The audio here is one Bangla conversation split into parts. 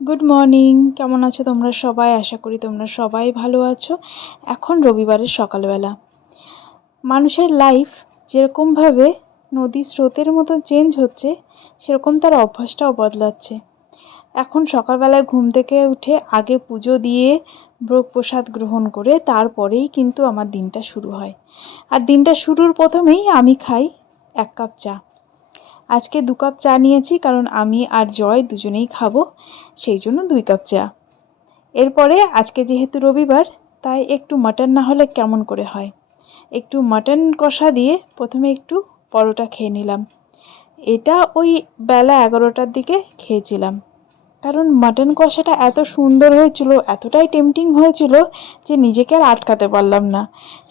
Good morning. কেমন আছো তোমরা সবাই? আশা করি তোমরা সবাই ভালো আছো। এখন রবিবারের সকালবেলা। মানুষের লাইফ যেরকমভাবে নদীর স্রোতের মতো চেঞ্জ হচ্ছে, সেরকম তার অভ্যাসটাও বদলাচ্ছে। এখন সকালবেলায় ঘুম থেকে উঠে আগে পুজো দিয়ে ভোগ প্রসাদ গ্রহণ করে তারপরেই কিন্তু আমার দিনটা শুরু হয়। আর দিনটা শুরুর প্রথমেই আমি খাই 1 কাপ চা। আজকে 2 কাপ চা নিয়েছি, কারণ আমি আর জয় দুজনেই খাবো, সেই জন্য 2 কাপ চা। এরপরে আজকে যেহেতু রবিবার, তাই একটু মাটন না হলে কেমন করে হয়। একটু মাটন কষা দিয়ে প্রথমে একটু পরোটা খেয়ে নিলাম। এটা ওই বেলা 11টার দিকে খেয়েছিলাম, কারণ মাটন কষাটা এত সুন্দর হয়েছিল, এতটাই টেম্পটিং হয়েছিল যে নিজেকে আর আটকাতে পারলাম না।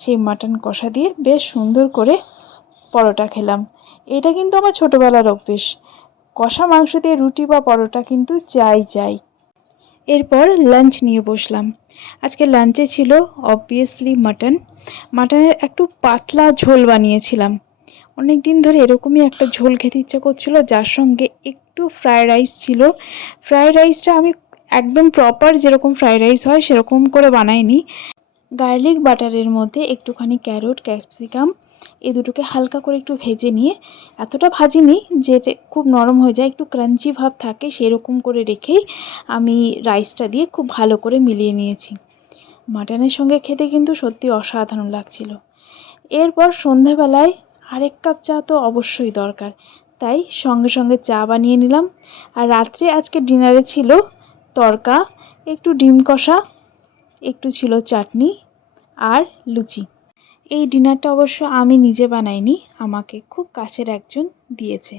সেই মাটন কষা দিয়ে বেশ সুন্দর করে পরোটা খেলাম। এটা কিন্তু আমার ছোটোবেলার অভ্যেস। কষা মাংস দিয়ে রুটি বা পরোটা কিন্তু চাই। এরপর লাঞ্চ নিয়ে বসলাম। আজকে লাঞ্চে ছিল অবভিয়াসলি মাটন। মাটনের একটু পাতলা ঝোল বানিয়েছিলাম। অনেক দিন ধরে এরকমই একটা ঝোল খেতে ইচ্ছা করছিল, যার সঙ্গে একটু ফ্রায়েড রাইস ছিল। ফ্রায়েড রাইসটা আমি একদম প্রপার যেরকম ফ্রায়েড রাইস হয় সেরকম করে বানাইনি। গার্লিক বাটারের মধ্যে একটুখানি ক্যারট, ক্যাপসিকাম এই দুটোকে হালকা করে একটু ভেজে নিয়ে, এতটা ভাজিনি যে খুব নরম হয়ে যায়, একটু ক্রাঞ্চি ভাব থাকে, সেরকম করে রেখেই আমি রাইসটা দিয়ে খুব ভালো করে মিলিয়ে নিয়েছি। মাটনের সঙ্গে খেতে কিন্তু সত্যি অসাধারণ লাগছিল। এরপর সন্ধেবেলায় 1 কাপ চা তো অবশ্যই দরকার, তাই সঙ্গে চা বানিয়ে নিলাম। আর রাত্রে আজকে ডিনারে ছিল তড়কা, একটু ডিম কষা, একটু ছিল চাটনি আর লুচি। এই ডিনারটা অবশ্য আমি নিজে বানাইনি, আমাকে খুব কাছের একজন দিয়েছে।